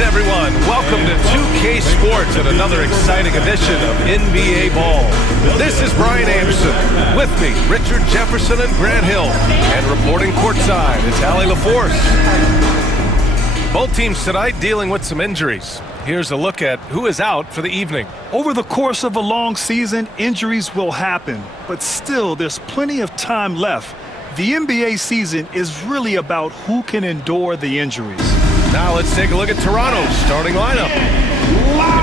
Greetings, everyone. Welcome to 2K Sports and another exciting edition of NBA Ball. This is Brian Anderson. With me, Richard Jefferson and Grant Hill. And reporting courtside is Allie LaForce. Both teams tonight dealing with some injuries. Here's a look at who is out for the evening. Over the course of a long season, injuries will happen. But still, there's plenty of time left. The NBA season is really about who can endure the injuries. Now let's take a look at Toronto's starting lineup.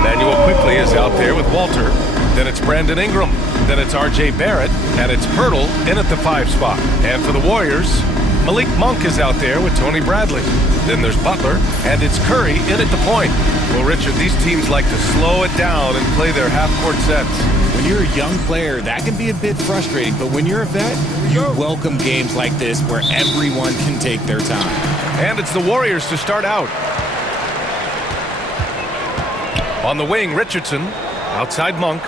Emmanuel Quickley is out there with Walter. Then it's Brandon Ingram. Then it's R.J. Barrett. And it's Pirtle in at the 5 spot. And for the Warriors, Malik Monk is out there with Tony Bradley. Then there's Butler. And it's Curry in at the point. Well, Richard, these teams like to slow it down and play their half-court sets. When you're a young player, that can be a bit frustrating. But when you're a vet, you welcome games like this where everyone can take their time. And it's the Warriors to start out. On the wing, Richardson. Outside Monk.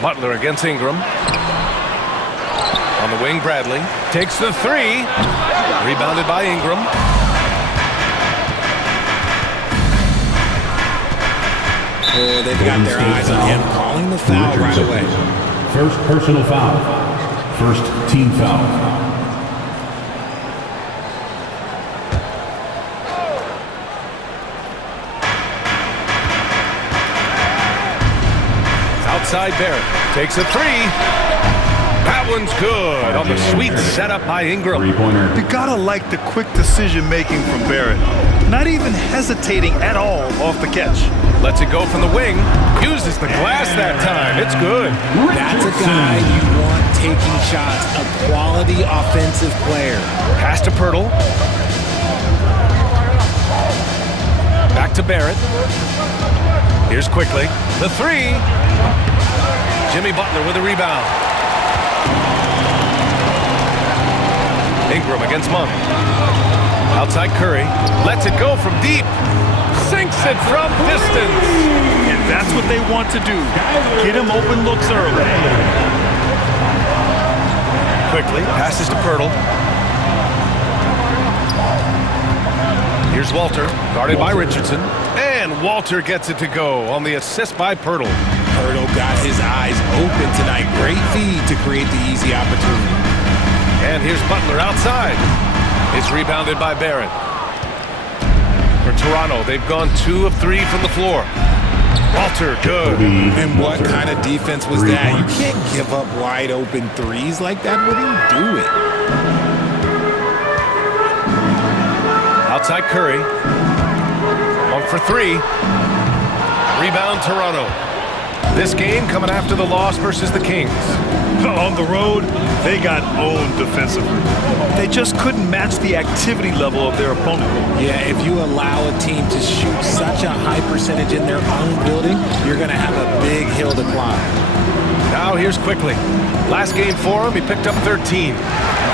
Butler against Ingram. On the wing, Bradley. Takes the 3. Rebounded by Ingram. Oh, they've got their eyes on him, calling the foul right away. First personal foul. First team foul. Outside Barrett. Takes a 3. That one's good on the sweet setup by Ingram. Three-pointer. You gotta like the quick decision-making from Barrett. Not even hesitating at all off the catch. Lets it go from the wing. Uses the glass that time. It's good. That's a guy you want taking shots. A quality offensive player. Pass to Pirtle. Back to Barrett. Here's Quickley. The 3. Jimmy Butler with a rebound. Ingram against Monk. Outside Curry. Lets it go from deep. Sinks it from distance. And that's what they want to do. Get him open looks early. Quickly passes to Pirtle. Here's Walter, guarded by Richardson. And Walter gets it to go on the assist by Pirtle. Pirtle got his eyes open tonight. Great feed to create the easy opportunity. And here's Butler outside. It's rebounded by Barrett. For Toronto, they've gone 2 of 3 from the floor. Walter, good. And what kind of defense was that? You can't give up wide open threes like that. What are you doing? Outside Curry. 1 for 3. Rebound Toronto. This game coming after the loss versus the Kings. On the road, they got owned defensively. They just couldn't match the activity level of their opponent. Yeah, if you allow a team to shoot such a high percentage in their own building, you're going to have a big hill to climb. Now here's Quickley. Last game for him, he picked up 13. You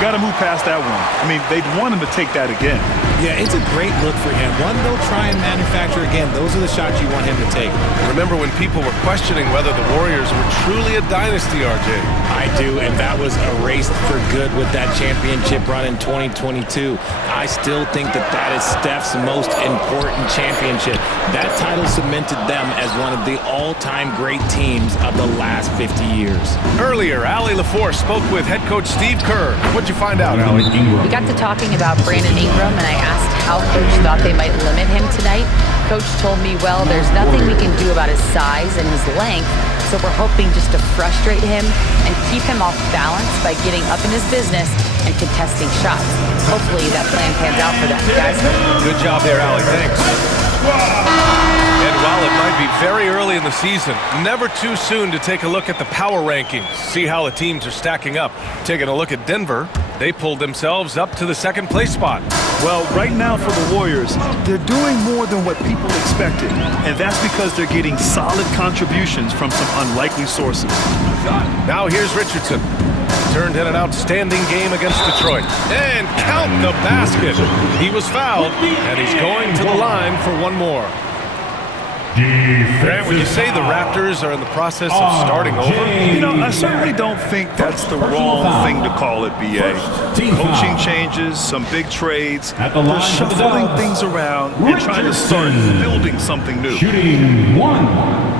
got to move past that one. I mean, they'd want him to take that again. Yeah, it's a great look for him. One they'll try and manufacture again. Those are the shots you want him to take. Remember when people were questioning whether the Warriors were truly a dynasty, RJ? I do, and that was erased for good with that championship run in 2022. I still think that that is Steph's most important championship. That title cemented them as one of the all-time great teams of the last 50 years. Earlier, Allie LaForce spoke with head coach Steve Kerr. What'd you find out, Allie? We got to talking about Brandon Ingram, and I asked how Coach thought they might limit him tonight. Coach told me, well, there's nothing we can do about his size and his length, so we're hoping just to frustrate him and keep him off balance by getting up in his business and contesting shots. Hopefully that plan pans out for them, guys. Good job there, Allie. Thanks. And while it might be very early in the season, never too soon to take a look at the power rankings, see how the teams are stacking up. Taking a look at Denver, they pulled themselves up to the 2nd place spot. Well, right now for the Warriors, they're doing more than what people expected, and that's because they're getting solid contributions from some unlikely sources. Now here's Richardson. Turned in an outstanding game against Detroit. And count the basket. He was fouled, and he's going to the line for one more. Grant, would you say the Raptors are in the process of starting over? You know, I certainly don't think that's the wrong thing to call it, B.A. Coaching changes, some big trades. They're shuffling things around and trying to start building something new. Shooting 1.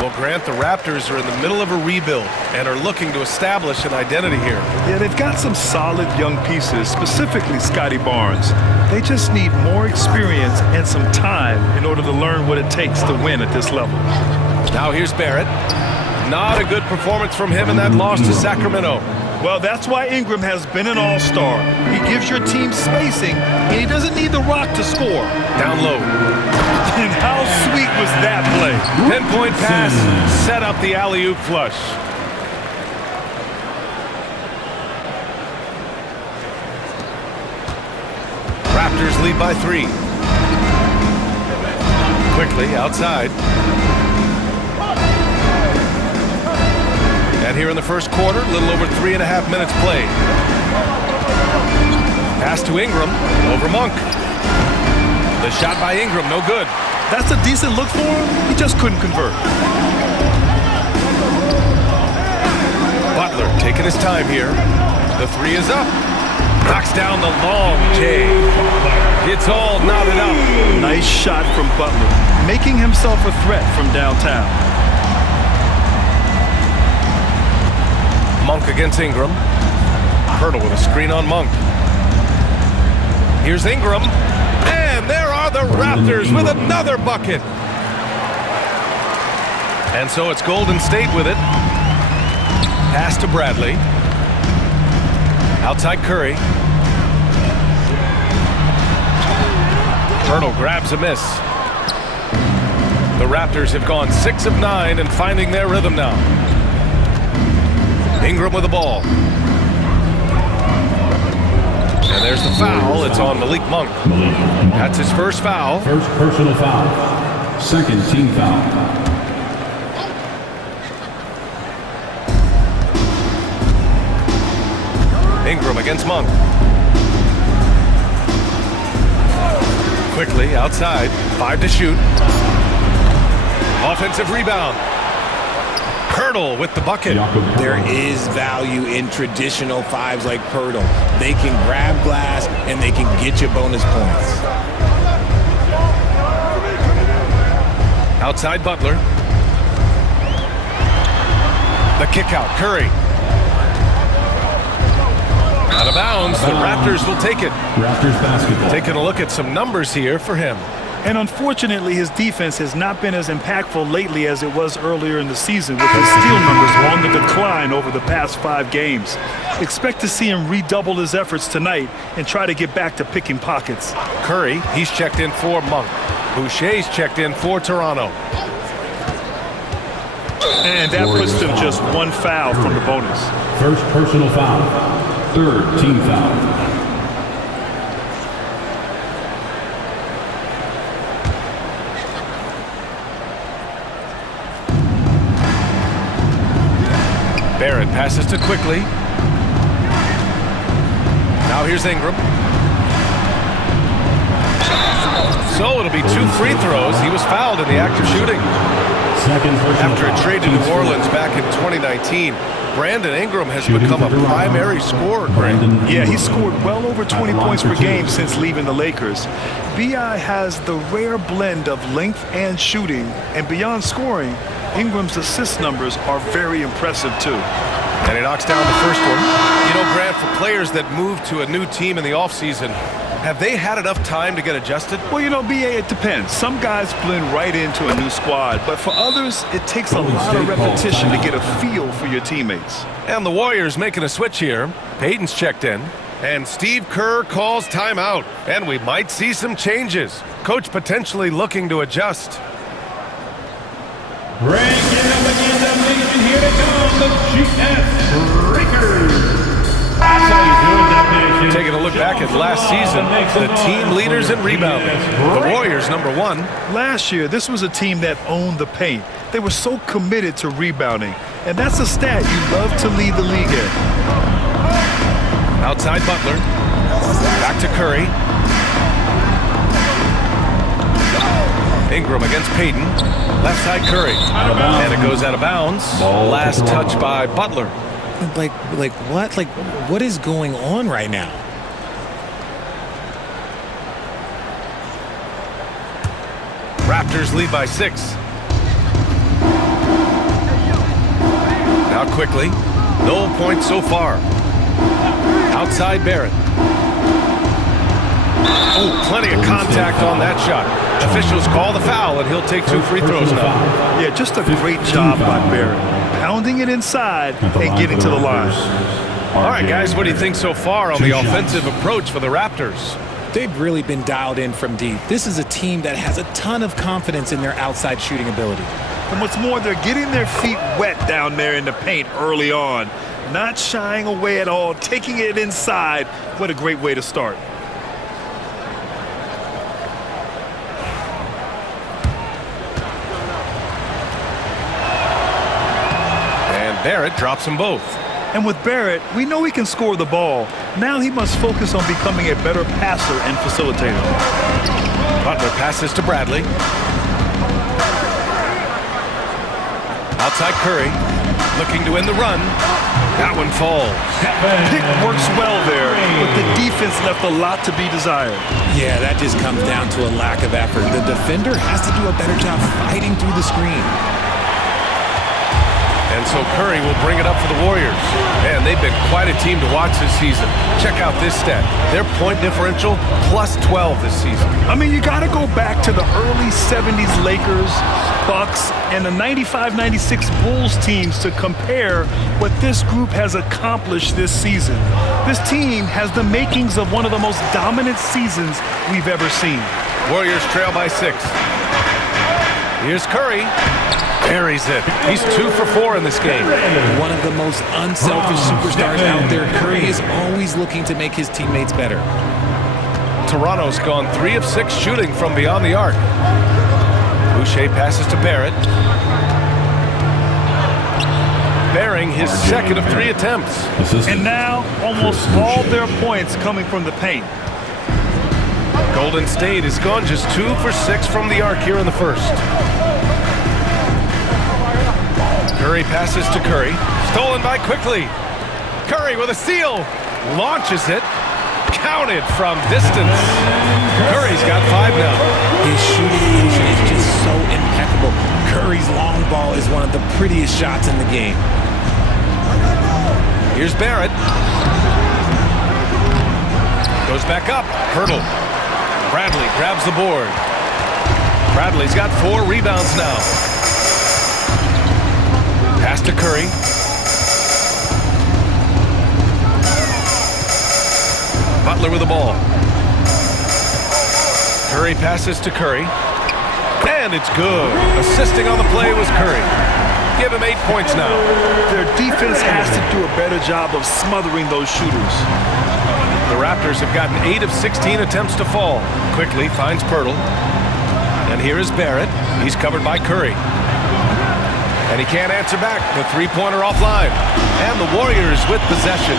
Well, Grant, the Raptors are in the middle of a rebuild and are looking to establish an identity here. Yeah, they've got some solid young pieces, specifically Scotty Barnes. They just need more experience and some time in order to learn what it takes to win at this level. Now here's Barrett. Not a good performance from him in that loss to Sacramento. Well, that's why Ingram has been an all-star. He gives your team spacing, and he doesn't need the rock to score. Down low. And how sweet was that play? Pinpoint pass, set up the alley-oop flush. Raptors lead by 3. Quickly outside. And here in the first quarter, a little over 3.5 minutes played. Pass to Ingram, over Monk. The shot by Ingram, no good. That's a decent look for him. He just couldn't convert. Butler taking his time here. The 3 is up. Knocks down the long J. It's all knotted up. Nice shot from Butler, making himself a threat from downtown. Monk against Ingram. Pirtle with a screen on Monk. Here's Ingram. And there are the Raptors with another bucket. And so it's Golden State with it. Pass to Bradley. Outside Curry. Pirtle grabs a miss. The Raptors have gone 6 of 9 and finding their rhythm now. Ingram with the ball. And there's the foul. It's on Malik Monk. That's his first foul. First personal foul. Second team foul. Ingram against Monk. Quickly outside. 5 to shoot. Offensive rebound. Pirtle with the bucket. There is value in traditional 5s like Pirtle. They can grab glass and they can get you bonus points. Outside Butler. The kick out. Curry. Out of bounds. The Raptors will take it. Raptors basketball. Taking a look at some numbers here for him. And unfortunately, his defense has not been as impactful lately as it was earlier in the season, with his steal numbers on the decline over the past 5 games. Expect to see him redouble his efforts tonight and try to get back to picking pockets. Curry, he's checked in for Monk. Boucher's checked in for Toronto. And that puts them just 1 foul from the bonus. First personal foul. Third team foul. Barrett passes to Quickly. Now here's Ingram. So it'll be 2 free throws. He was fouled in the act of shooting. After a trade to New Orleans back in 2019, Brandon Ingram has become a primary scorer, Grant. Yeah, he scored well over 20 points per game since leaving the Lakers. B.I. has the rare blend of length and shooting, and beyond scoring, Ingram's assist numbers are very impressive too. And he knocks down the first one. You know, Grant, for players that move to a new team in the offseason, have they had enough time to get adjusted? Well, you know, B.A., it depends. Some guys blend right into a new squad, but for others, it takes a lot of repetition to get a feel for your teammates. And the Warriors making a switch here. Payton's checked in. And Steve Kerr calls timeout. And we might see some changes. Coach potentially looking to adjust. Breaking up again, the nation, here they come, the GS Breakers. That's how you do it, that nation. Taking a look look back at last season, the team leaders in rebounding. The Warriors, number 1. Last year, this was a team that owned the paint. They were so committed to rebounding, and that's a stat you love to lead the league in. Outside Butler. Back to Curry. Ingram against Payton. Left side Curry. And it goes out of bounds. Last touch by Butler. Like what? Like, what is going on right now? Raptors lead by 6. Now quickly. No points so far. Outside Barrett. Oh, plenty of contact on that shot. Officials call the foul, and he'll take 2 free throws now. Yeah, just a great job by Barrett. Pounding it inside and getting to the line. All right, guys, what do you think so far on the offensive approach for the Raptors? They've really been dialed in from deep. This is a team that has a ton of confidence in their outside shooting ability. And what's more, they're getting their feet wet down there in the paint early on. Not shying away at all, taking it inside. What a great way to start. Barrett drops them both. And with Barrett, we know he can score the ball. Now he must focus on becoming a better passer and facilitator. Butler passes to Bradley. Outside Curry, looking to win the run. That one falls. Pick works well there, but the defense left a lot to be desired. Yeah, that just comes down to a lack of effort. The defender has to do a better job fighting through the screen. And so Curry will bring it up for the Warriors. Man, they've been quite a team to watch this season. Check out this stat. Their point differential, plus 12 this season. I mean, you got to go back to the early 70s Lakers, Bucks, and the 95-96 Bulls teams to compare what this group has accomplished this season. This team has the makings of one of the most dominant seasons we've ever seen. Warriors trail by 6. Here's Curry. Buries it. He's 2 for 4 in this game. One of the most unselfish superstars out there. Curry is always looking to make his teammates better. Toronto's gone 3 of 6 shooting from beyond the arc. Boucher passes to Barrett. Bearing his second of 3 attempts. And now almost all their points coming from the paint. Golden State has gone just 2 for 6 from the arc here in the first. Curry passes to Curry. Stolen by Quickly. Curry with a steal. Launches it. Counted from distance. Curry's got 5 now. His shooting vision is just so impeccable. Curry's long ball is one of the prettiest shots in the game. Here's Barrett. Goes back up. Hurdle. Bradley grabs the board. Bradley's got 4 rebounds now. Pass to Curry. Butler with the ball. Curry passes to Curry. And it's good. Assisting on the play was Curry. Give him 8 points now. Their defense has to do a better job of smothering those shooters. The Raptors have gotten 8 of 16 attempts to fall. Quickly finds Pirtle. And here is Barrett. He's covered by Curry. And he can't answer back. The 3-pointer offline. And the Warriors with possession.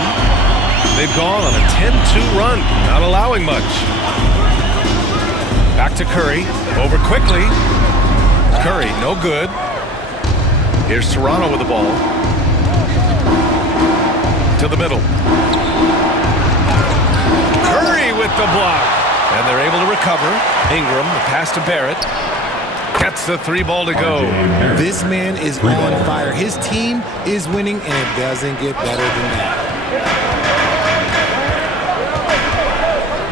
They've gone on a 10-2 run, not allowing much. Back to Curry. Over Quickly. Curry, no good. Here's Toronto with the ball. To the middle. Curry with the block. And they're able to recover. Ingram, the pass to Barrett. Gets the 3 ball to go. This man is on fire. His team is winning, and it doesn't get better than that.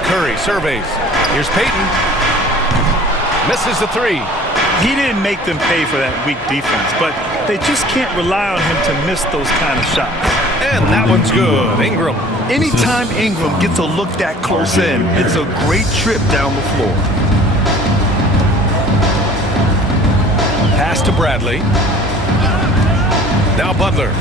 Curry surveys. Here's Payton. Misses the 3. He didn't make them pay for that weak defense, but they just can't rely on him to miss those kind of shots. And that one's good. Ingram. Anytime Ingram gets a look that close in, it's a great trip down the floor. Pass to Bradley. Now Butler.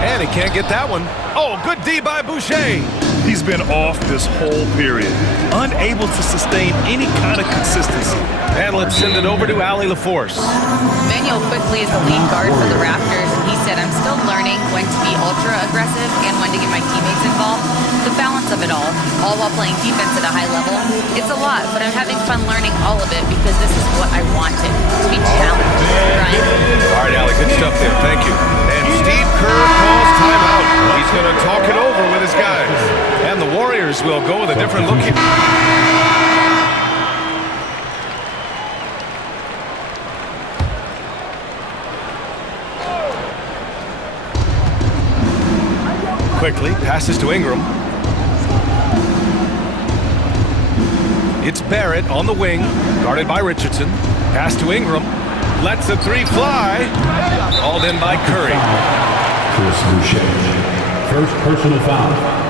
And he can't get that one. Oh, good D by Boucher. He's been off this whole period, unable to sustain any kind of consistency. And let's send it over to Allie LaForce. Manuel quickly is the lead guard for the Raptors, and he said, I'm still learning when to be ultra aggressive and when to get my teammates involved. The balance of it all while playing defense at a high level. It's a lot, but I'm having fun learning all of it because this is what I wanted, to be challenged. Ryan? All right, Allie, good stuff there. Thank you. And Steve Kerr calls timeout. He's going to talk it over with his guys. And the Warriors will go with a different look here. Quickly, passes to Ingram. It's Barrett on the wing, guarded by Richardson. Pass to Ingram. Lets the three fly. Hauled in by Curry. Chris Boucher. First personal foul.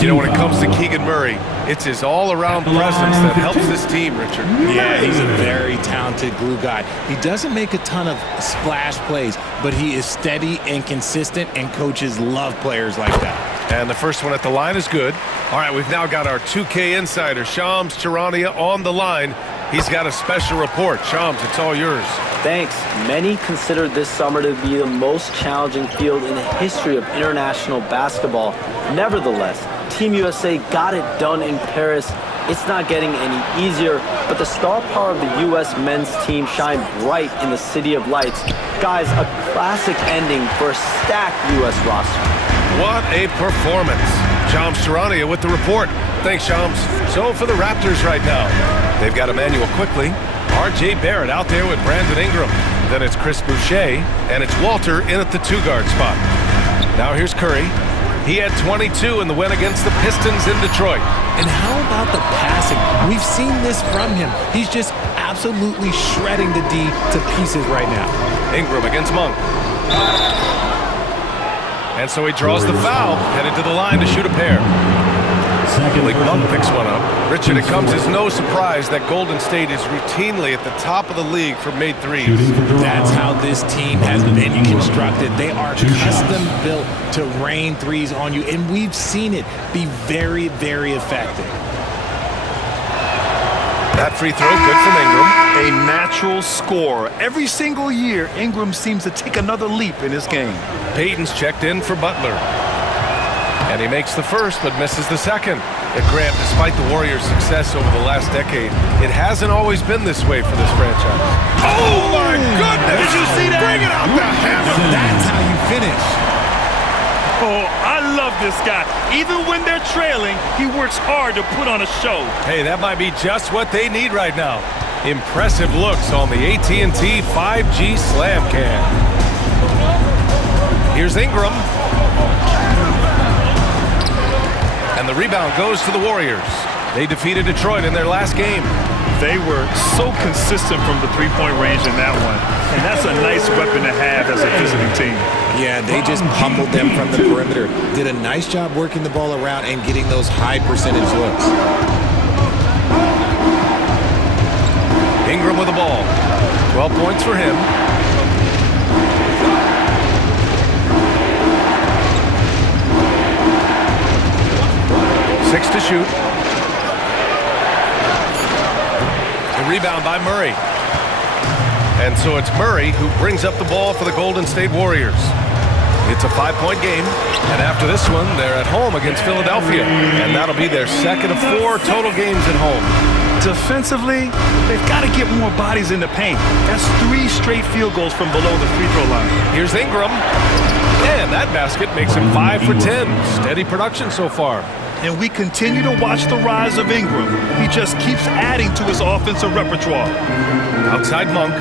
You know, when it comes to Keegan Murray, it's his all-around presence that helps this team, Richard. Yeah, he's a very talented glue guy. He doesn't make a ton of splash plays, but he is steady and consistent, and coaches love players like that. And the first one at the line is good. All right, we've now got our 2K insider, Shams Charania, on the line. He's got a special report. Shams, it's all yours. Thanks. Many consider this summer to be the most challenging field in the history of international basketball. Nevertheless, Team USA got it done in Paris. It's not getting any easier, but the star power of the U.S. men's team shined bright in the City of Lights. Guys, a classic ending for a stacked U.S. roster. What a performance. Shams Charania with the report. Thanks, Shams. So for the Raptors right now, they've got Emmanuel quickly. R.J. Barrett out there with Brandon Ingram. Then it's Chris Boucher, and it's Walter in at the two-guard spot. Now here's Curry. He had 22 in the win against the Pistons in Detroit. And how about the passing? We've seen this from him. He's just absolutely shredding the D to pieces right now. Ingram against Monk. And so he draws the foul, headed to the line to shoot a pair. Malik Monk picks one up. Richard, it comes as no surprise that Golden State is routinely at the top of the league for made threes. That's how this team has been constructed. They are custom built to rain threes on you, and we've seen it be very, very effective. That free throw, good from Ingram. A natural scorer. Every single year, Ingram seems to take another leap in his game. Payton's checked in for Butler. And he makes the first, but misses the second. And Grant, despite the Warriors' success over the last decade, it hasn't always been this way for this franchise. Oh, my goodness! Did you see that? Bring it out the hammer! That's how you finish. Oh, I love this guy. Even when they're trailing, he works hard to put on a show. Hey, that might be just what they need right now. Impressive looks on the AT&T 5G Slam Cam. Here's Ingram. And the rebound goes to the Warriors. They defeated Detroit in their last game. They were so consistent from the three-point range in that one. And that's a nice weapon to have as a visiting team. Yeah, they just pummeled them from the perimeter. Did a nice job working the ball around and getting those high percentage looks. Ingram with the ball. 12 points for him. Six to shoot. The rebound by Murray. And so it's Murray who brings up the ball for the Golden State Warriors. It's a 5-point game, and after this one, they're at home against Philadelphia, and that'll be their second of 4 total games at home. Defensively, they've got to get more bodies in the paint. That's 3 straight field goals from below the free throw line. Here's Ingram, and that basket makes him 5 for 10. Steady production so far. And we continue to watch the rise of Ingram. He just keeps adding to his offensive repertoire. Outside Monk.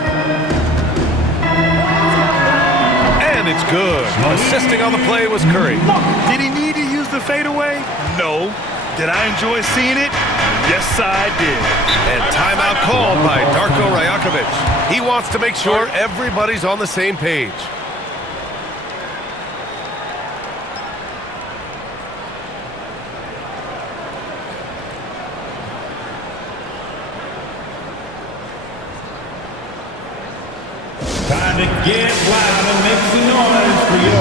And it's good. Assisting on the play was Curry. Did he need to use the fadeaway? No. Did I enjoy seeing it? Yes, I did. And timeout called by Darko Rajakovic. He wants to make sure everybody's on the same page. Time to get wild and make some noise for your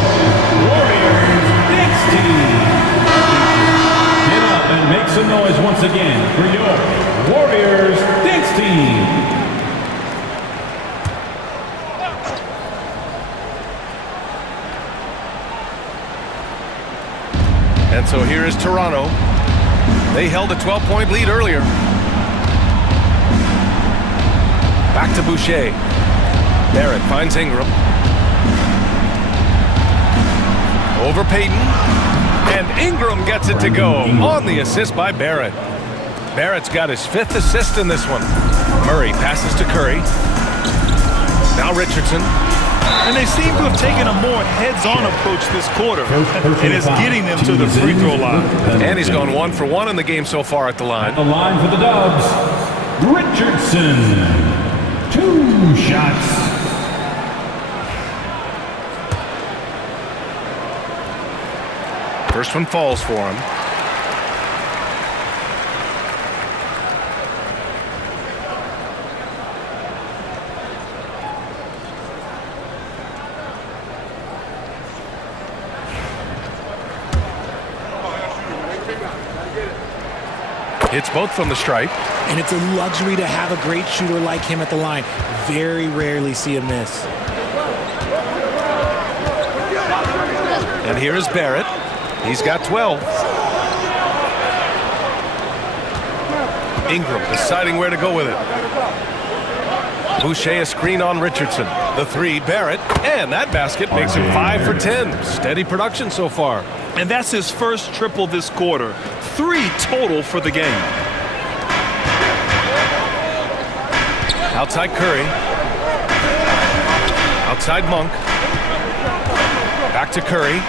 Get up and make some noise once again for your Warriors dance team. And so here is Toronto. They held a 12-point lead earlier. Back to Boucher. Barrett finds Ingram. Over Payton. And Ingram gets it to go on the assist by Barrett. Barrett's got his 5th assist in this one. Murray passes to Curry. Now Richardson. And they seem to have taken a more heads-on approach this quarter. And it's getting them to the free throw line. And he's gone 1 for 1 in the game so far at the line. At the line for the Dubs, Richardson. 2 shots. First one falls for him. Hits both from the stripe. And it's a luxury to have a great shooter like him at the line. Very rarely see a miss. And here is Barrett. He's got 12. Ingram deciding where to go with it. Boucher a screen on Richardson. The 3, Barrett. And that basket makes him 5 for 10. Steady production so far. And that's his first triple this quarter. 3 total for the game. Outside Curry. Outside Monk. Back to Curry.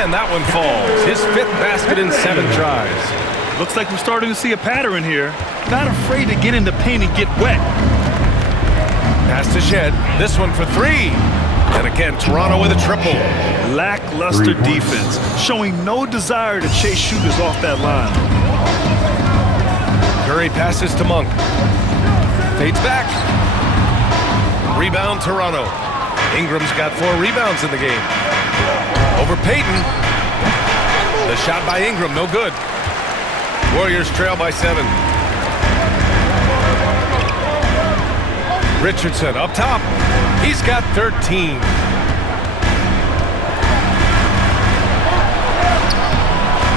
And that one falls. His 5th basket in 7 tries. Looks like we're starting to see a pattern here. Not afraid to get in the paint and get wet. Pass to Shed. This one for 3. And again, Toronto with a triple. Lackluster defense, showing no desire to chase shooters off that line. Curry passes to Monk. Fades back. Rebound Toronto. Ingram's got 4 rebounds in the game. Over Payton. The shot by Ingram, no good. Warriors trail by 7. Richardson up top. He's got 13.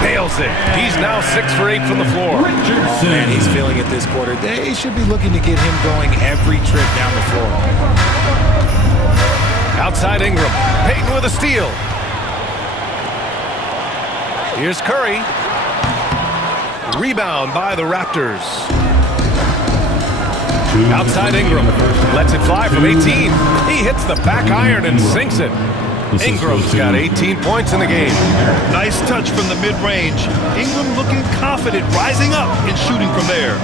Nails it. He's now 6 for 8 from the floor. Man, he's feeling it this quarter. They should be looking to get him going every trip down the floor. Outside Ingram. Payton with a steal. Here's Curry. Rebound by the Raptors. Outside Ingram. Lets it fly from 18. He hits the back iron and sinks it. Ingram's got 18 points in the game. Nice touch from the mid-range. Ingram looking confident, rising up and shooting from there.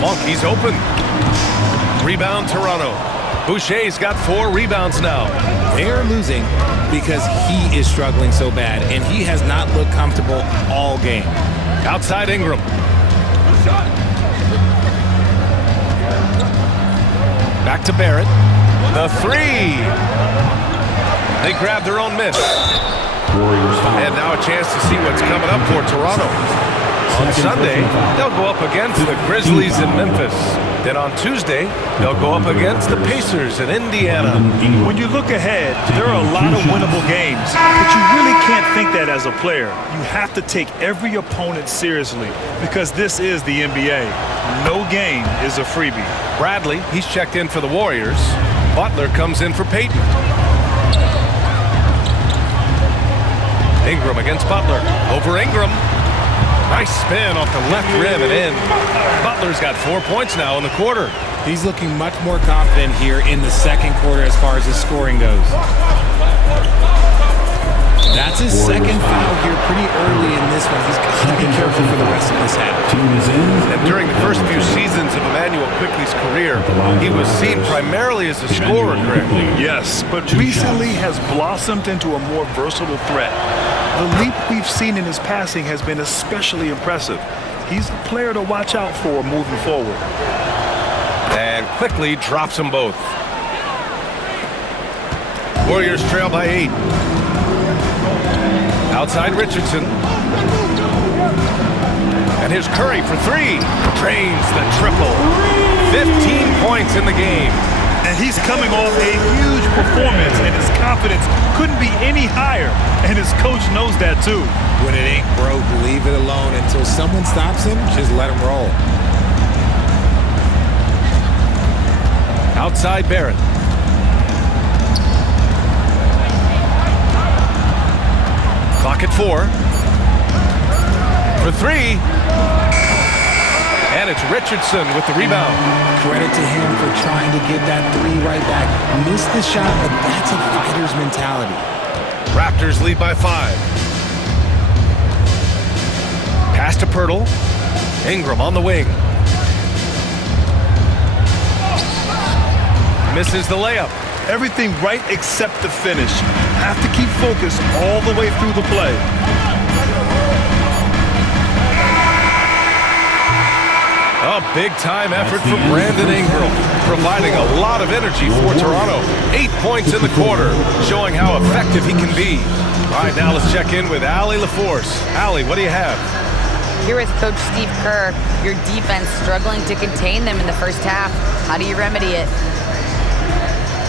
Monk, he's open. Rebound Toronto. Boucher's got 4 rebounds now. They are losing because he is struggling so bad, and he has not looked comfortable all game. Outside Ingram. Back to Barrett. The 3. They grab their own miss. And now a chance to see what's coming up for Toronto. On Sunday, they'll go up against the Grizzlies in Memphis. Then on Tuesday, they'll go up against the Pacers in Indiana. When you look ahead, there are a lot of winnable games, but you really can't think that as a player. You have to take every opponent seriously because this is the NBA. No game is a freebie. Bradley, he's checked in for the Warriors. Butler comes in for Payton. Ingram against Butler. Over Ingram. Nice spin off the left rim and in. Butler's got 4 points now in the quarter. He's looking much more confident here in the second quarter as far as his scoring goes. That's his second foul here pretty early in this one. He's got to be careful for the rest of this half. And during the first few seasons of Emmanuel Quickley's career, he was seen primarily as a scorer, Greg. Yes, but recently has blossomed into a more versatile threat. The leap we've seen in his passing has been especially impressive. He's a player to watch out for moving forward. And Quickley drops them both. Warriors trail by 8. Outside Richardson. And here's Curry for 3. Drains the triple. 15 points in the game. And he's coming off a huge performance, and his confidence couldn't be any higher. And his coach knows that too. When it ain't broke, leave it alone. Until someone stops him, just let him roll. Outside Barrett. Clock at 4. For 3. And it's Richardson with the rebound. Credit to him for trying to get that 3 right back. Missed the shot, but that's a fighter's mentality. Raptors lead by 5. Pass to Pirtle. Ingram on the wing. Misses the layup. Everything right except the finish. Have to keep focused all the way through the play. A big-time effort for Brandon Ingram, providing a lot of energy for Toronto. 8 points in the quarter, showing how effective he can be. All right, now let's check in with Allie LaForce. Allie, what do you have? Here with Coach Steve Kerr, your defense struggling to contain them in the first half. How do you remedy it?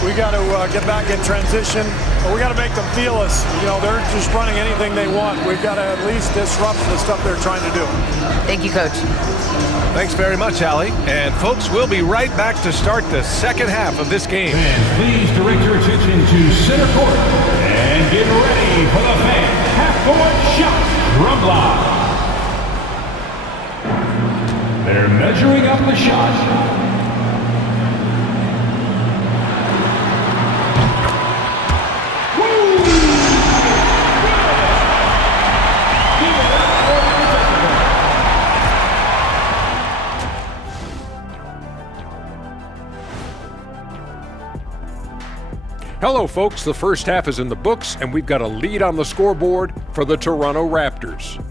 We got to get back in transition. We got to make them feel us. You know, they're just running anything they want. We've got to at least disrupt the stuff they're trying to do. Thank you, Coach. Thanks very much, Allie. And folks, we'll be right back to start the second half of this game. Fans, please direct your attention to center court and get ready for the fan half-court shot from live. They're measuring up the shot. Hello, folks. The first half is in the books, and we've got a lead on the scoreboard for the Toronto Raptors.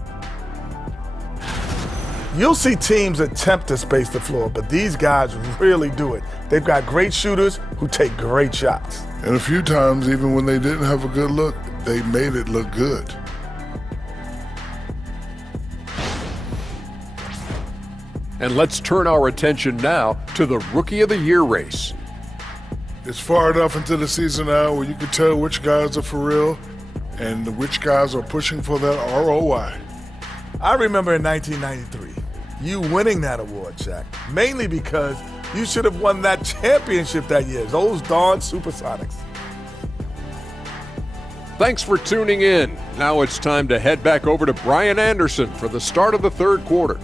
You'll see teams attempt to space the floor, but these guys really do it. They've got great shooters who take great shots. And a few times, even when they didn't have a good look, they made it look good. And let's turn our attention now to the Rookie of the Year race. It's far enough into the season now where you can tell which guys are for real and which guys are pushing for that ROI. I remember in 1993, you winning that award, Shaq, mainly because you should have won that championship that year, those darn Supersonics. Thanks for tuning in. Now it's time to head back over to Brian Anderson for the start of the third quarter.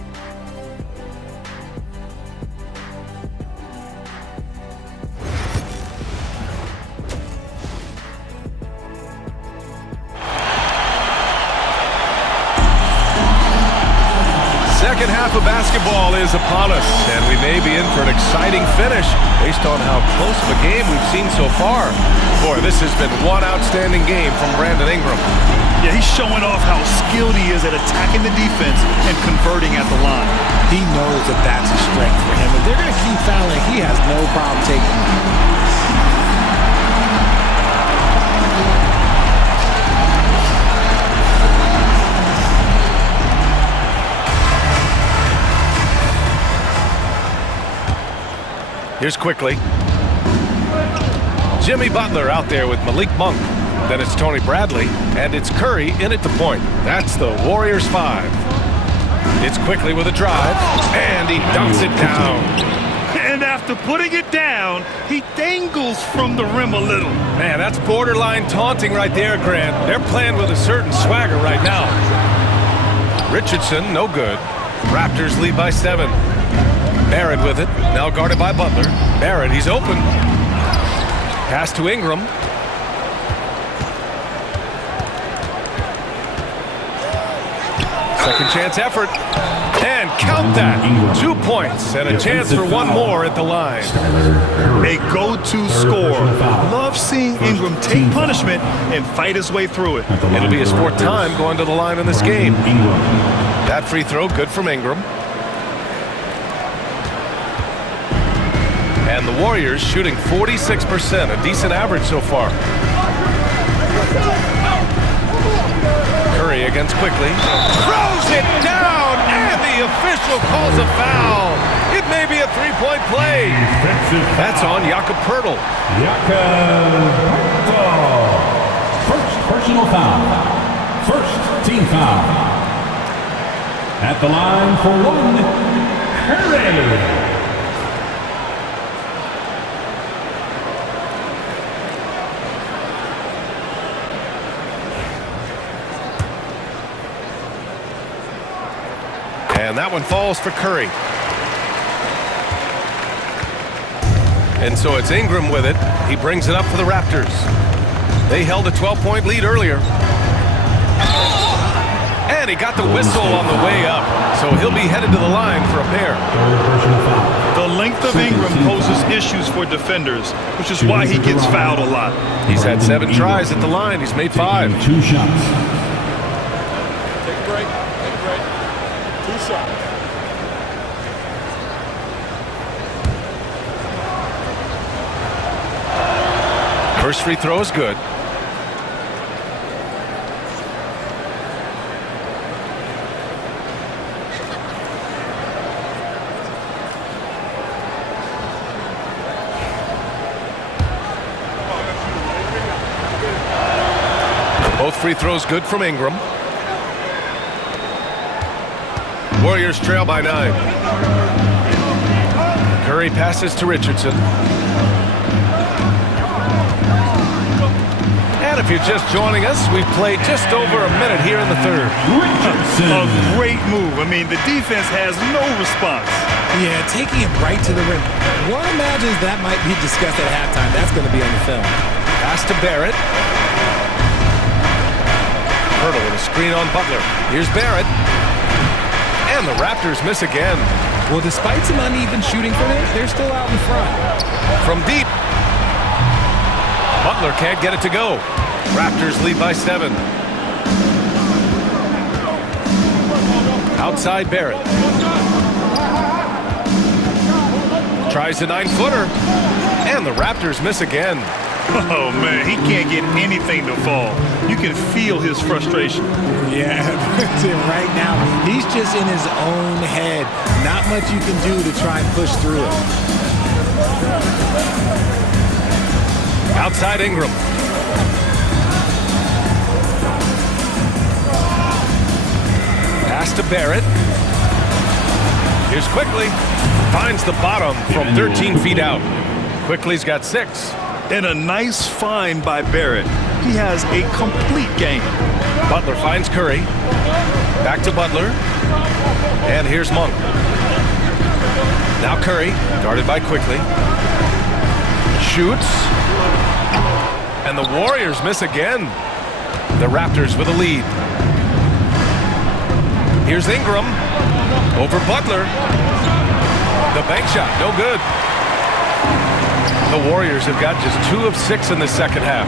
Second half of basketball is upon us, and we may be in for an exciting finish based on how close of a game we've seen so far. Boy, this has been one outstanding game from Brandon Ingram. Yeah, he's showing off how skilled he is at attacking the defense and converting at the line. He knows that that's a strength for him. If they're going to keep fouling, he has no problem taking it. Here's quickly. Jimmy Butler out there with Malik Monk. Then it's Tony Bradley, and it's Curry in at the point. That's the Warriors 5. It's quickly with a drive, and he dunks it down. And after putting it down, he dangles from the rim a little. Man, that's borderline taunting right there, Grant. They're playing with a certain swagger right now. Richardson, no good. Raptors lead by 7. Barrett with it, now guarded by Butler. Barrett, he's open. Pass to Ingram. Second chance effort. And count that. 2 points and a chance for one more at the line. A go-to scorer. Love seeing Ingram take punishment and fight his way through it. It'll be his 4th time going to the line in this game. That free throw, good from Ingram. And the Warriors shooting 46%, a decent average so far. Curry against quickly. Throws it down, and the official calls a foul. It may be a three-point play. That's on Jakob Poeltl. First personal foul. First team foul. At the line for one, Curry. And that one falls for Curry. And so it's Ingram with it. He brings it up for the Raptors. They held a 12-point lead earlier. And he got the whistle on the way up. So he'll be headed to the line for a pair. The length of Ingram poses issues for defenders, which is why he gets fouled a lot. He's had 7 tries at the line. He's made 5. 2 shots. Take a break. Take a break. 2 shots. First free throw is good. Both free throws good from Ingram. Warriors trail by 9. Curry passes to Richardson. And if you're just joining us, we've played just over a minute here in the third. A great move. I mean, the defense has no response. Yeah, taking it right to the rim. One imagines that might be discussed at halftime. That's going to be on the film. Pass to Barrett. Poeltl with a screen on Butler. Here's Barrett. And the Raptors miss again. Well, despite some uneven shooting for them, they're still out in front. From deep. Butler can't get it to go. Raptors lead by 7. Outside Barrett. Tries a 9-footer. And the Raptors miss again. Oh, man, he can't get anything to fall. You can feel his frustration. Yeah, right now, he's just in his own head. Not much you can do to try and push through it. Outside Ingram. Pass to Barrett. Here's Quickly. Finds the bottom from 13 feet out. Quickly's got 6. And a nice find by Barrett. He has a complete game. Butler finds Curry. Back to Butler. And here's Monk. Now Curry, guarded by Quickly. Shoots. And the Warriors miss again. The Raptors with a lead. Here's Ingram. Over Butler. The bank shot, no good. The Warriors have got just 2 of 6 in the second half.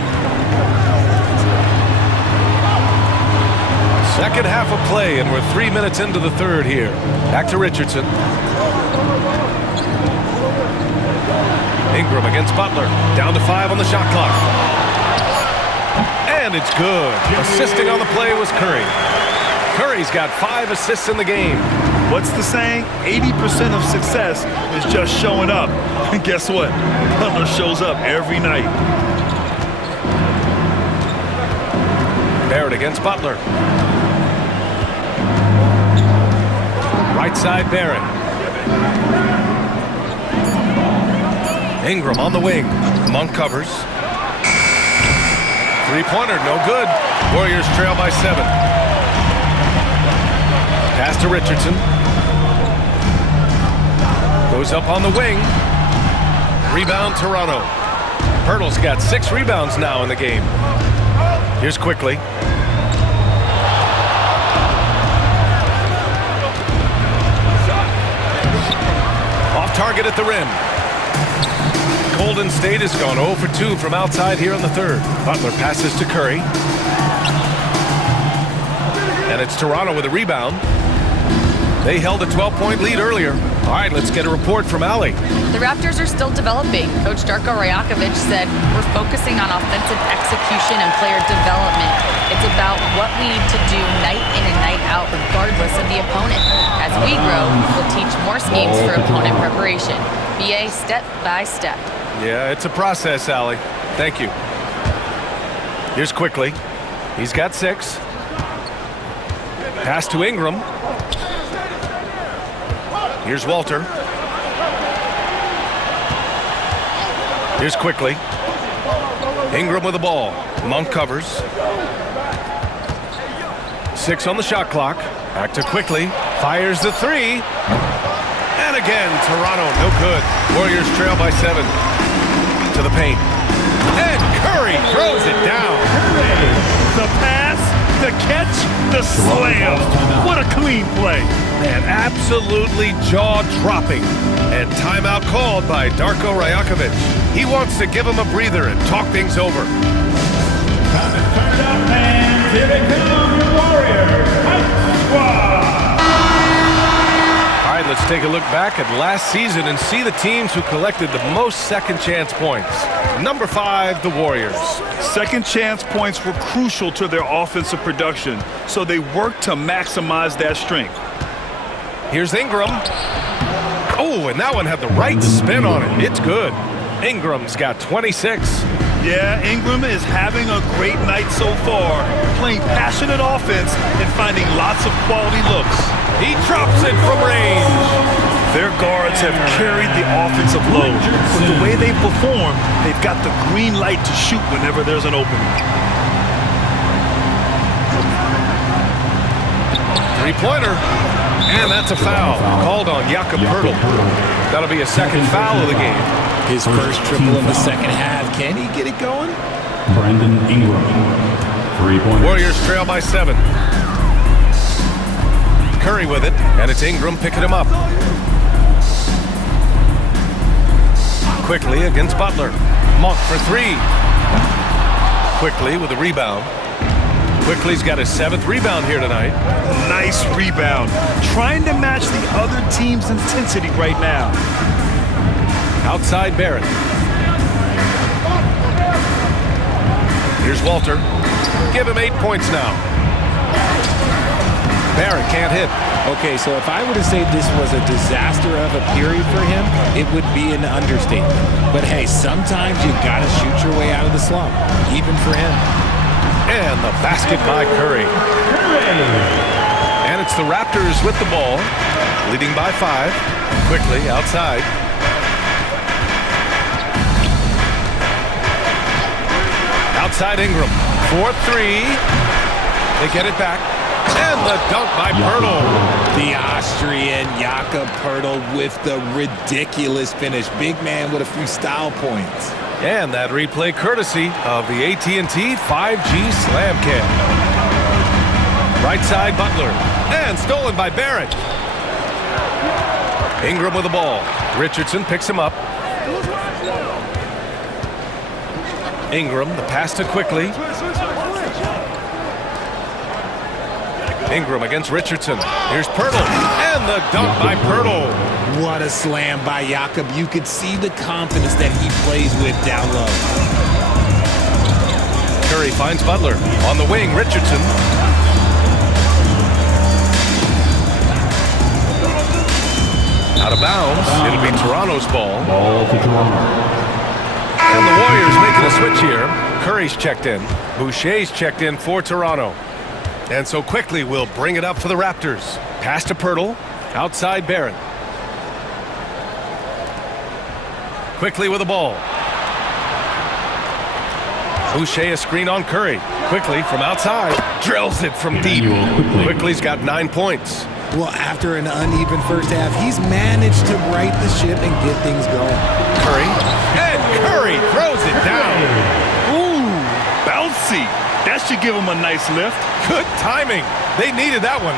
Second half of play, and we're 3 minutes into the third here. Back to Richardson. Ingram against Butler. Down to 5 on the shot clock. And it's good. Assisting on the play was Curry. Curry's got 5 assists in the game. What's the saying? 80% of success is just showing up. And guess what? Butler shows up every night. Barrett against Butler. Right side Barrett. Ingram on the wing. Monk covers. Three-pointer, no good. Warriors trail by 7. Pass to Richardson. Goes up on the wing. Rebound Toronto. Poeltl's got 6 rebounds now in the game. Here's Quickly. Off target at the rim. Golden State has gone 0 for 2 from outside here in the third. Butler passes to Curry. And it's Toronto with a rebound. They held a 12-point lead earlier. All right, let's get a report from Allie. The Raptors are still developing. Coach Darko Rajakovic said, we're focusing on offensive execution and player development. It's about what we need to do night in and night out, regardless of the opponent. As we grow, we'll teach more schemes for opponent preparation. BA step by step. Yeah, it's a process, Allie. Thank you. Here's Quickly. He's got 6. Pass to Ingram. Here's Walter. Here's Quickly. Ingram with the ball. Monk covers. 6 on the shot clock. Back to Quickly. Fires the 3. And again, Toronto, no good. Warriors trail by 7. To the paint. And Curry throws it down. The pass, the catch, the slam. What a clean play. Man, absolutely jaw-dropping. And timeout called by Darko Rajakovic. He wants to give him a breather and talk things over. Time to turn it up, fans. Here they come, your Warriors. Hype Squad. All right, let's take a look back at last season and see the teams who collected the most second chance points. Number 5, the Warriors. Second chance points were crucial to their offensive production, so they worked to maximize that strength. Here's Ingram. Oh, and that one had the right spin on it. It's good. Ingram's got 26. Yeah, Ingram is having a great night so far, playing passionate offense and finding lots of quality looks. He drops it from range. Their guards have carried the offensive load. But the way they perform, they've got the green light to shoot whenever there's an opening. Three-pointer. And that's a foul called on Jakob Poeltl. That'll be a second foul of the game. His first triple in the second half. Can he get it going? Brandon Ingram. 3-pointers. Warriors trail by 7. Curry with it, and it's Ingram picking him up. Quickly against Butler. Monk for 3. Quickly with a rebound. Quickly's got his 7th rebound here tonight. Nice rebound. Trying to match the other team's intensity right now. Outside Barrett. Here's Walter. Give him 8 points now. Barrett can't hit. Okay, so if I were to say this was a disaster of a period for him, it would be an understatement. But hey, sometimes you gotta shoot your way out of the slump, even for him. And the basket by Curry. And it's the Raptors with the ball, leading by 5. Quickly outside. Outside Ingram. 4-3. They get it back. And the dunk by Poeltl. The Austrian Jakob Poeltl with the ridiculous finish. Big man with a few style points. And that replay courtesy of the AT&T 5G Slam Cam. Right side Butler. And stolen by Barrett. Ingram with the ball. Richardson picks him up. Ingram, the pass to Quickly. Ingram against Richardson. Here's Poeltl. And the dunk by Poeltl. What a slam by Jakob. You could see the confidence that he plays with down low. Curry finds Butler. On the wing, Richardson. Out of bounds. It'll be Toronto's ball. Ball to Toronto. And the Warriors making a switch here. Curry's checked in. Boucher's checked in for Toronto. And so Quickly will bring it up for the Raptors. Pass to Poeltl. Outside Barrett. Quickly with the ball. Boucher a screen on Curry. Quickly from outside. Drills it from deep. Quickly's got 9 points. Well, after an uneven first half, he's managed to right the ship and get things going. Curry. And Curry throws it down. Ooh, bouncy. That should give him a nice lift. Good timing. They needed that one.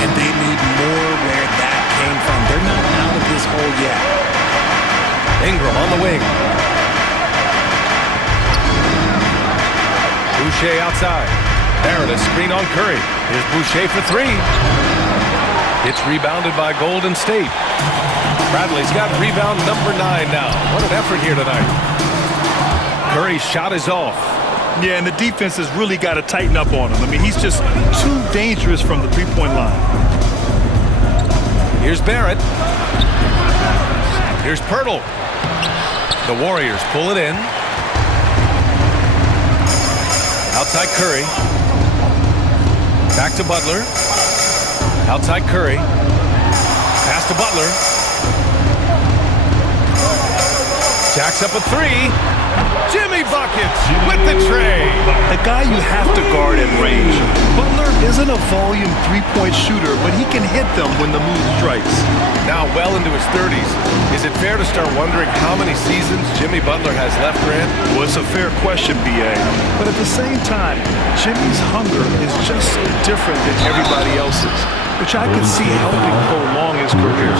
And they need more where that came from. They're not out of this hole yet. Ingram on the wing. Boucher outside. Barrett a screen on Curry. Here's Boucher for 3. It's rebounded by Golden State. Bradley's got rebound number 9 now. What an effort here tonight. Curry's shot is off. Yeah, and the defense has really got to tighten up on him. I mean, he's just too dangerous from the three-point line. Here's Barrett. Here's Pirtle. The Warriors pull it in. Outside Curry. Back to Butler. Outside Curry. Pass to Butler. Jacks up a 3. Jimmy buckets with the tray. The guy you have to guard at range. Butler isn't a volume three-point shooter, but he can hit them when the mood strikes. Now well into his 30s. Is it fair to start wondering how many seasons Jimmy Butler has left, Grant? Well, it's a fair question, B.A. But at the same time, Jimmy's hunger is just so different than everybody else's, which I could see helping prolong his career.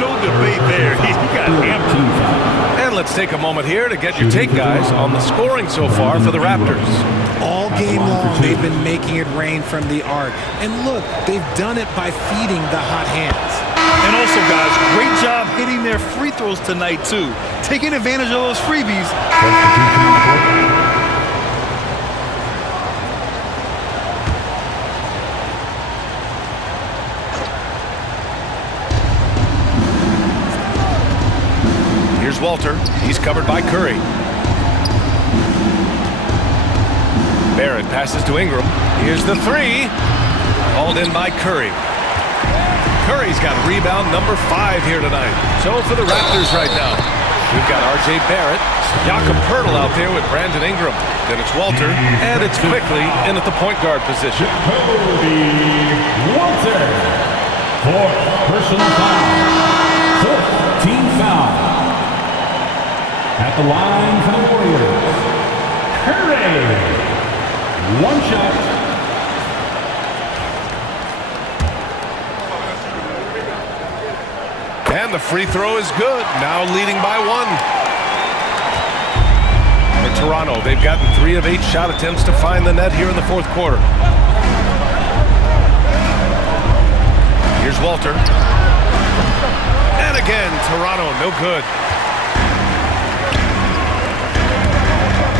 No debate there. He got hammered. And let's take a moment here to get your take, guys, on the scoring so far for the Raptors. All game long, they've been making it rain from the arc. And look, they've done it by feeding the hot hands. And also, guys, great job hitting their free throws tonight, too. Taking advantage of those freebies. Here's Walter. He's covered by Curry. Barrett passes to Ingram. Here's the 3. Hauled in by Curry. Curry's got rebound number 5 here tonight. So for the Raptors right now, we've got R.J. Barrett, Jakob Pirtle out there with Brandon Ingram. Then it's Walter, and it's quickly in at the point guard position. Walter. 4th personal foul. 4th team foul. At the line for the Warriors, Curry. 1 shot. And the free throw is good. Now leading by 1. For Toronto, they've gotten 3 of 8 shot attempts to find the net here in the 4th quarter. Here's Walter. And again, Toronto, no good.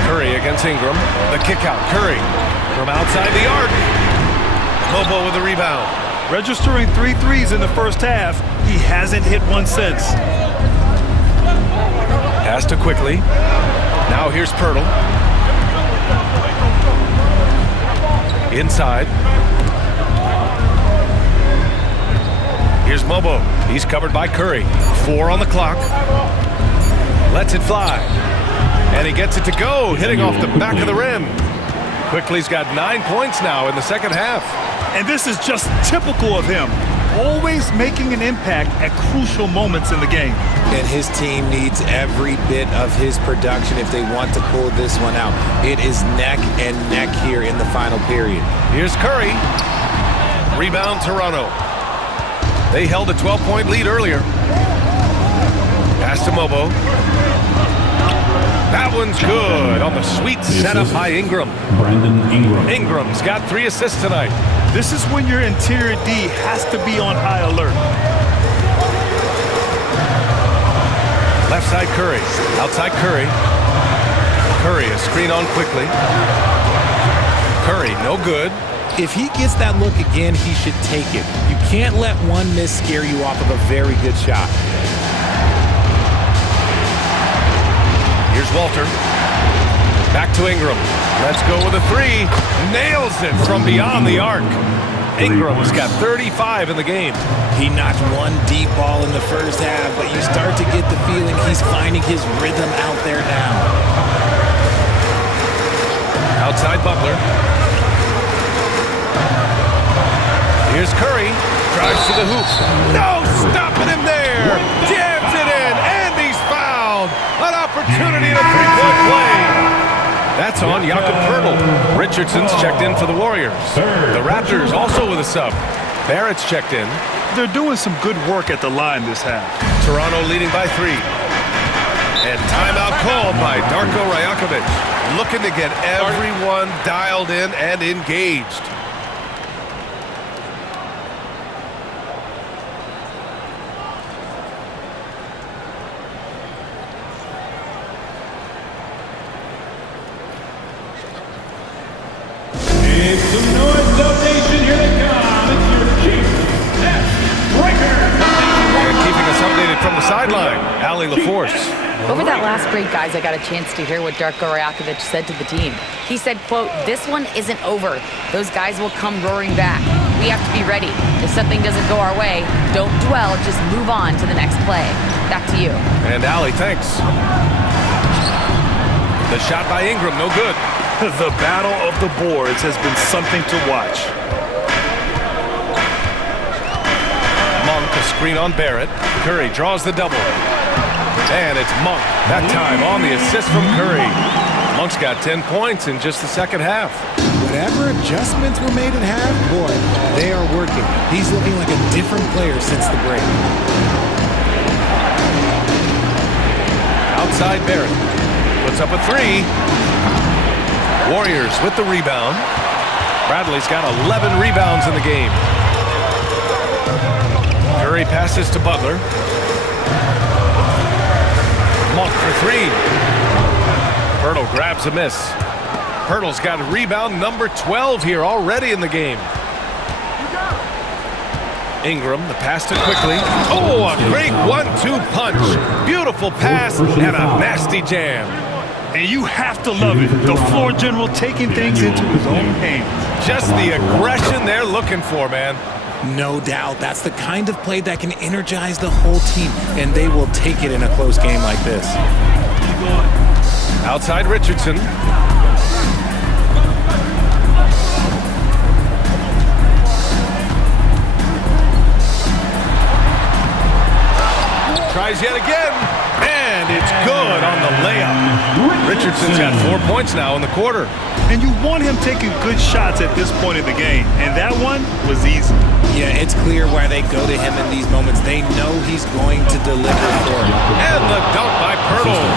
Curry against Ingram. The kick out. Curry from outside the arc. Bobo with the rebound. Registering 3 threes in the first half. He hasn't hit one since. Pass to quickly. Now here's Pirtle. Inside. Here's Mobo. He's covered by Curry. 4 on the clock. Lets it fly. And he gets it to go, hitting off the back of the rim. Quickly's got 9 points now in the second half. And this is just typical of him. Always making an impact at crucial moments in the game. And his team needs every bit of his production if they want to pull this one out. It is neck and neck here in the final period. Here's Curry. Rebound Toronto. They held a 12-point lead earlier. Pass to Mobo. That one's good on the sweet setup by Ingram. Brandon Ingram. Ingram's got 3 assists tonight. This is when your interior D has to be on high alert. Left side Curry. Outside Curry. Curry, a screen on quickly. Curry, no good. If he gets that look again, he should take it. You can't let one miss scare you off of a very good shot. Here's Walter. Back to Ingram. Let's go with a 3. Nails it from beyond the arc. Ingram's got 35 in the game. He knocked one deep ball in the first half, but you start to get the feeling he's finding his rhythm out there now. Outside Butler. Here's Curry. Drives to the hoop. No stopping him there. Jams it in, and he's fouled. An opportunity and a 3-point play. That's on Jakob Pirtle. Richardson's checked in for the Warriors. The Raptors also with a sub. Barrett's checked in. They're doing some good work at the line this half. Toronto leading by 3. And timeout called by Darko Rajakovic. Looking to get everyone dialed in and engaged. that last break, guys, I got a chance to hear what Darko Rajakovic said to the team. He said, quote, "This one isn't over. Those guys will come roaring back. We have to be ready. If something doesn't go our way, don't dwell, just move on to the next play." Back to you. And Allie, thanks. The shot by Ingram, no good. The battle of the boards has been something to watch. Monk, a screen on Barrett. Curry draws the double. And it's Monk, that time on the assist from Curry. Monk's got 10 points in just the second half. Whatever adjustments were made at half, boy, they are working. He's looking like a different player since the break. Outside Barrett. Puts up a three. Warriors with the rebound. Bradley's got 11 rebounds in the game. Curry passes to Butler. Monk for three. Pirtle grabs a miss. Pirtle's got a rebound number 12 here already in the game. Ingram, the pass to quickly. Oh, a great 1-2 punch. Beautiful pass and a nasty jam. And you have to love it. The floor general taking things into his own hands. Just the aggression they're looking for, man. No doubt. That's the kind of play that can energize the whole team, and they will take it in a close game like this. Outside Richardson. Tries yet again, and it's good on the layup. Richardson's got 4 points now in the quarter. And you want him taking good shots at this point in the game, and that one was easy. Yeah, it's clear why they go to him in these moments. They know he's going to deliver for them. And the dunk by Pirtle.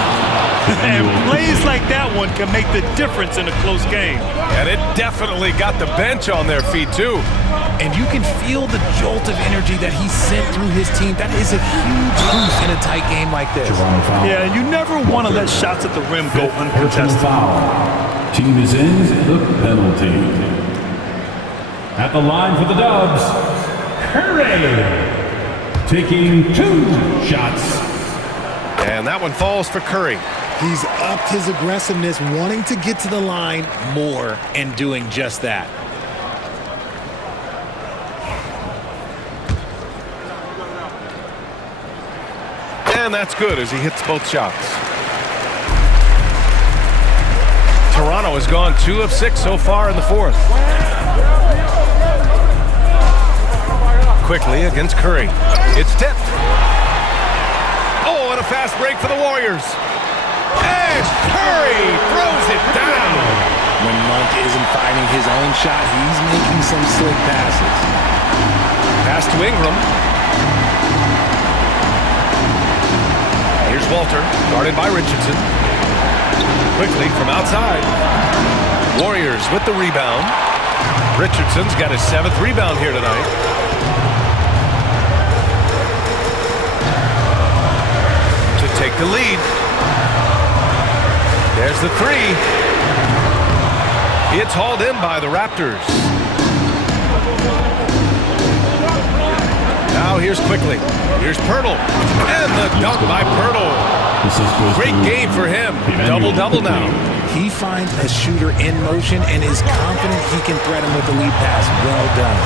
And plays like that one can make the difference in a close game. And it definitely got the bench on their feet, too. And you can feel the jolt of energy that he sent through his team. That is a huge boost in a tight game like this. Yeah, you never want to let shots at the rim go uncontested. Team is in the penalty. At the line for the Dubs, Curry taking 2 shots. And that one falls for Curry. He's upped his aggressiveness, wanting to get to the line more and doing just that. And that's good as he hits both shots. Toronto has gone 2 of 6 so far in the fourth. Quickly against Curry. It's tipped. Oh, and a fast break for the Warriors. And Curry throws it down. When Monk isn't finding his own shot, he's making some slick passes. Pass to Ingram. Here's Walter, guarded by Richardson. Quickly from outside. Warriors with the rebound. Richardson's got his 7th rebound here tonight. To take the lead. There's the three. It's hauled in by the Raptors. Now here's quickly. Here's Pirtle. And the dunk by Pirtle. Great game for him. Double-double now. He finds a shooter in motion and is confident he can thread him with the lead pass. Well done.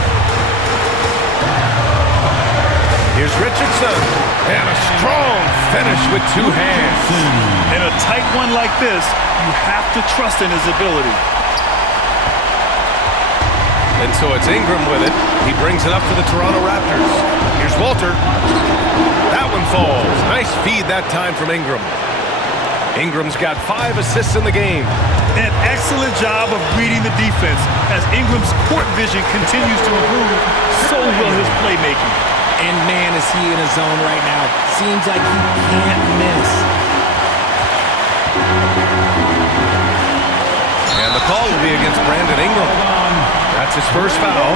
Here's Richardson. And a strong finish with 2 hands. In a tight one like this, you have to trust in his ability. And so it's Ingram with it. He brings it up to the Toronto Raptors. Here's Walter. That one falls. Nice feed that time from Ingram. Ingram's got 5 assists in the game. An excellent job of reading the defense. As Ingram's court vision continues to improve, so will his playmaking. And man, is he in a zone right now. Seems like he can't miss. And the call will be against Brandon Ingram. That's his first foul.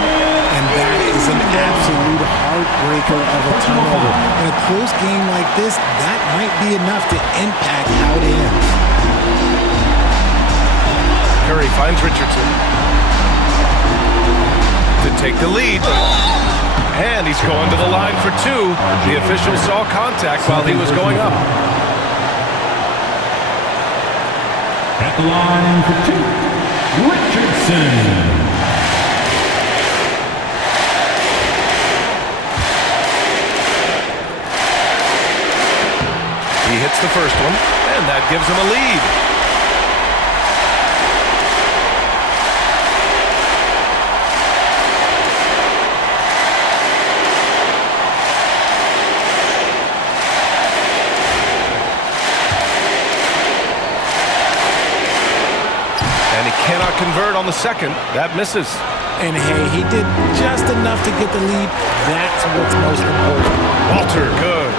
And that is an absolute heartbreaker of a turnover. In a close game like this, that might be enough to impact how it ends. Curry finds Richardson to take the lead. And he's going to the line for 2. The official saw contact while he was going up. At the line for 2, Richardson. He hits the first one, and that gives him a lead. And he cannot convert on the second. That misses. And hey, he did just enough to get the lead. That's what's most important. Walter, good.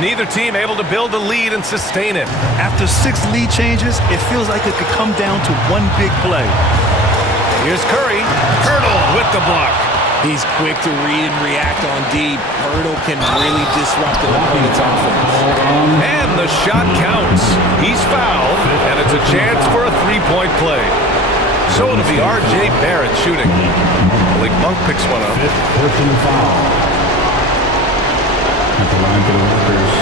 Neither team able to build a lead and sustain it. After 6 lead changes, it feels like it could come down to one big play. Here's Curry. Hurdle with the block. He's quick to read and react on D. Hurdle can really disrupt an opponent's offense. And the shot counts. He's fouled, and it's a chance for a 3-point play. So it'll be R.J. Barrett shooting. Malik Monk picks one up. 5th personal foul. At the line for the Raptors,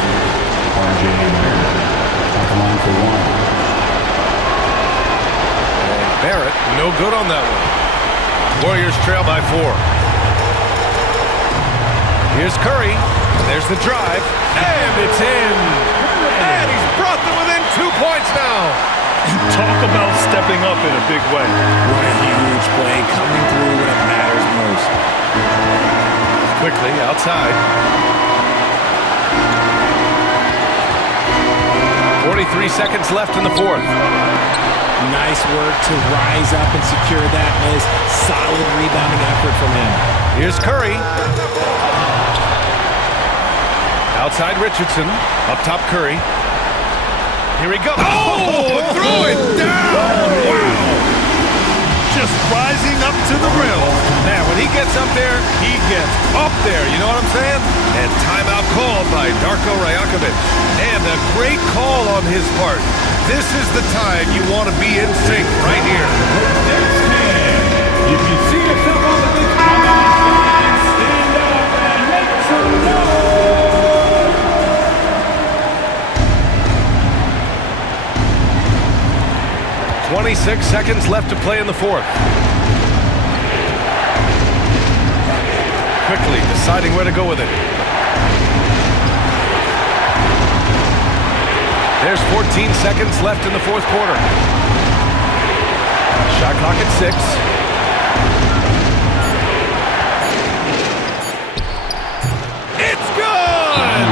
R.J. Barrett. At the line for 1. And Barrett, no good on that one. Warriors trail by 4. Here's Curry. There's the drive. And it's in. And he's brought them within 2 points now. Talk about stepping up in a big way. What a huge play coming through when it matters most. Quickly outside. 43 seconds left in the 4th. Nice work to rise up and secure that miss. Solid rebounding effort from him. Here's Curry. Outside Richardson. Up top Curry. Here he goes. Oh, throw it down. Wow. Just rising up to the rim. Man, when he gets up there, he gets up there. You know what I'm saying? And timeout called by Darko Rajakovic. And a great call on his part. This is the time you want to be in sync right here. If you see yourself on the big stand up and make some noise. 26 seconds left to play in the 4th. Quickly deciding where to go with it. There's 14 seconds left in the 4th quarter. Shot clock at 6. It's good!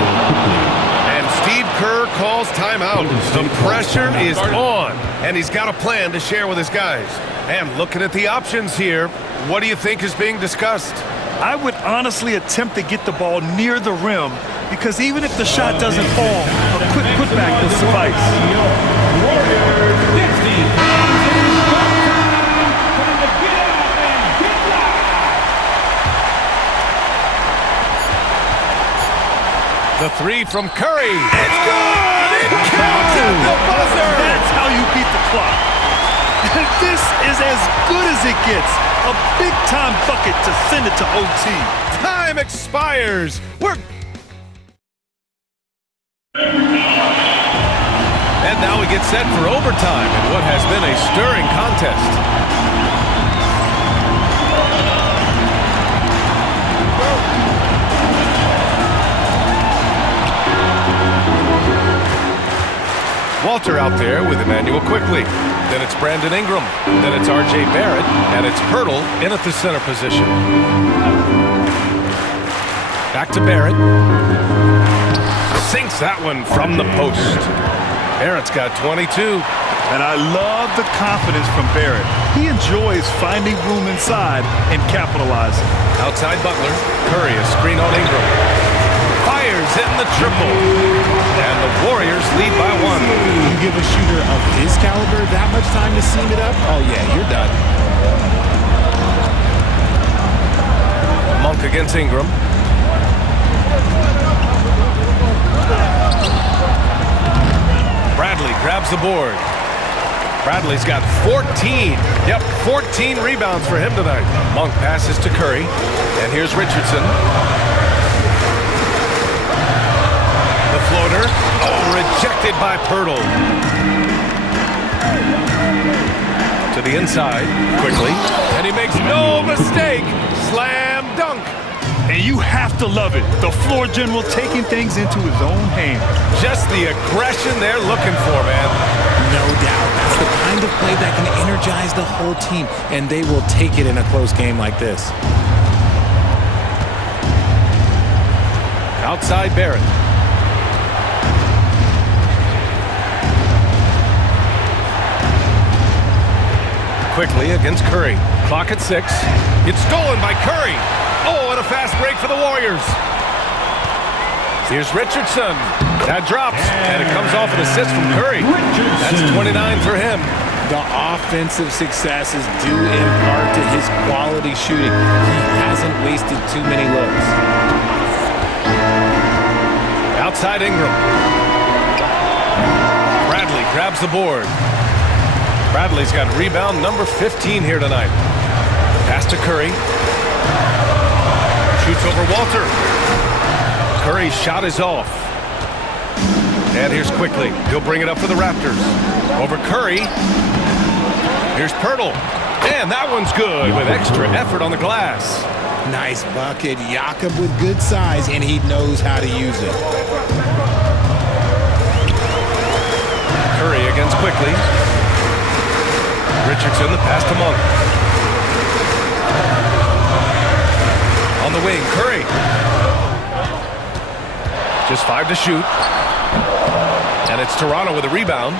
And Steve Kerr calls timeout. The pressure is on, and he's got a plan to share with his guys. And looking at the options here, what do you think is being discussed? I would honestly attempt to get the ball near the rim because even if the shot doesn't fall, a quick putback will suffice. Warriors 60. The 3 from Curry. It's good! It counts at the buzzer! That's how you beat the clock. This is as good as it gets. A big-time bucket to send it to OT. Time expires. And now we get set for overtime in what has been a stirring contest. Walter out there with Emmanuel quickly. Then it's Brandon Ingram. Then it's R.J. Barrett. And it's Hurdle in at the center position. Back to Barrett. Sinks that one from the post. Barrett's got 22. And I love the confidence from Barrett. He enjoys finding room inside and capitalizing. Outside Butler. Curry a screen on Ingram. Fires in the triple. And the Warriors lead by 1. You give a shooter of his caliber that much time to seam it up? Oh, yeah, you're done. Monk against Ingram. Bradley grabs the board. Bradley's got 14. Yep, 14 rebounds for him tonight. Monk passes to Curry. And here's Richardson. The floater. Oh, rejected by Pirtle. To the inside, quickly, and he makes no mistake. Slam dunk. And you have to love it. The floor general taking things into his own hands. Just the aggression they're looking for, man. No doubt. That's the kind of play that can energize the whole team, and they will take it in a close game like this. Outside Barrett. Quickly against Curry. Clock at 6. It's stolen by Curry. Oh, and a fast break for the Warriors. Here's Richardson. That drops, and it comes off an assist from Curry. That's 29 for him. The offensive success is due in part to his quality shooting. He hasn't wasted too many looks. Outside Ingram. Bradley grabs the board. Bradley's got rebound number 15 here tonight. Pass to Curry. Shoots over Walter. Curry's shot is off. And here's Quickly. He'll bring it up for the Raptors. Over Curry. Here's Pirtle. And that one's good with extra effort on the glass. Nice bucket. Jakob with good size, and he knows how to use it. Curry against Quickly. Richardson, the pass to Monk. On the wing, Curry. Just 5 to shoot. And it's Toronto with a rebound.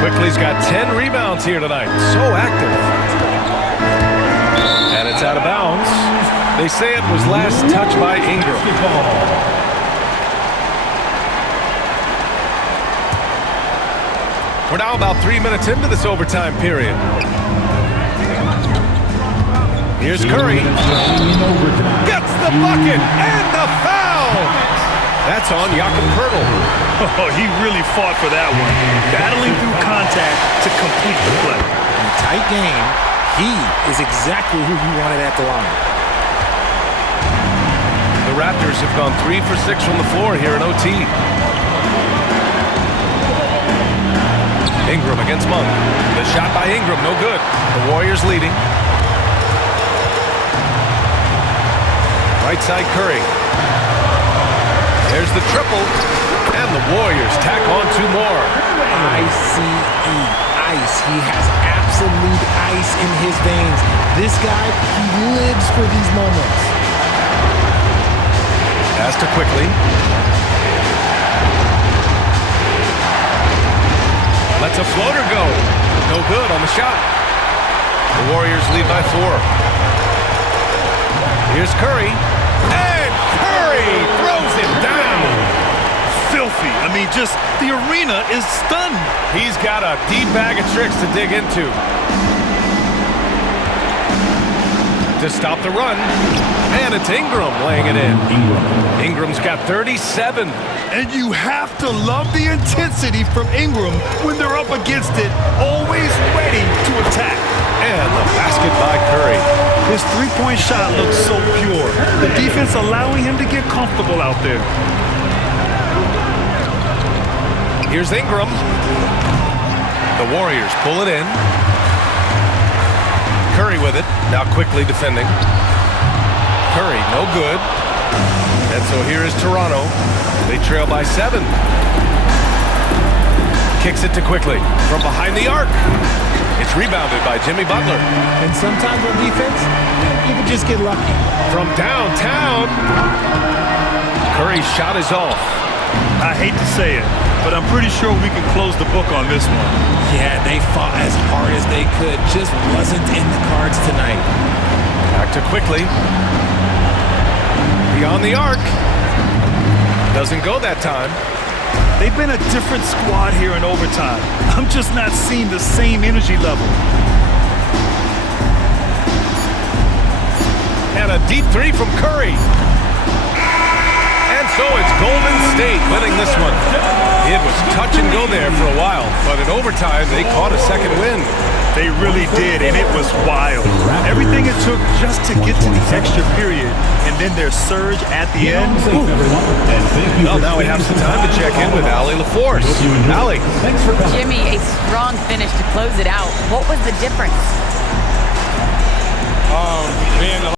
Quickly's got 10 rebounds here tonight. So active. And it's out of bounds. They say it was last touched by Ingram. We're now about 3 minutes into this overtime period. Here's Curry. Gets the bucket and the foul. That's on Jakob Pirtle. Oh, he really fought for that one. Battling through contact to complete the play. In a tight game, he is exactly who he wanted at the line. The Raptors have gone 3 for 6 from the floor here in OT. Ingram against Monk. The shot by Ingram, no good. The Warriors leading. Right side Curry. There's the triple. And the Warriors tack on 2 more. I-C-E, ice. He has absolute ice in his veins. This guy, he lives for these moments. Pass to Quickly. Lets a floater go. No good on the shot. The Warriors lead by 4. Here's Curry. And Curry throws it down. Filthy. I mean, just the arena is stunned. He's got a deep bag of tricks to dig into. To stop the run. And it's Ingram laying it in. Ingram's got 37. And you have to love the intensity from Ingram when they're up against it, always ready to attack. And the basket by Curry. His three-point shot looks so pure. The defense allowing him to get comfortable out there. Here's Ingram. The Warriors pull it in. Curry with it. Now Quickly defending. Curry, no good. And so here is Toronto. They trail by 7. Kicks it to Quickly from behind the arc. It's rebounded by Jimmy Butler. And sometimes on defense, you can just get lucky. From downtown. Curry's shot is off. I hate to say it, but I'm pretty sure we can close the book on this one. Yeah, they fought as hard as they could. Just wasn't in the cards tonight. Back to Quickly. Beyond the arc. Doesn't go that time. They've been a different squad here in overtime. I'm just not seeing the same energy level. And a deep 3 from Curry. And so it's Golden State winning this one. It was touch and go there for a while, but in overtime they caught a second win. They really did, and it was wild. Everything it took just to get to the extra period, and then their surge at the end. Well, now we have some time to check in with Allie LaForce. Allie. Jimmy, a strong finish to close it out. What was the difference? Being the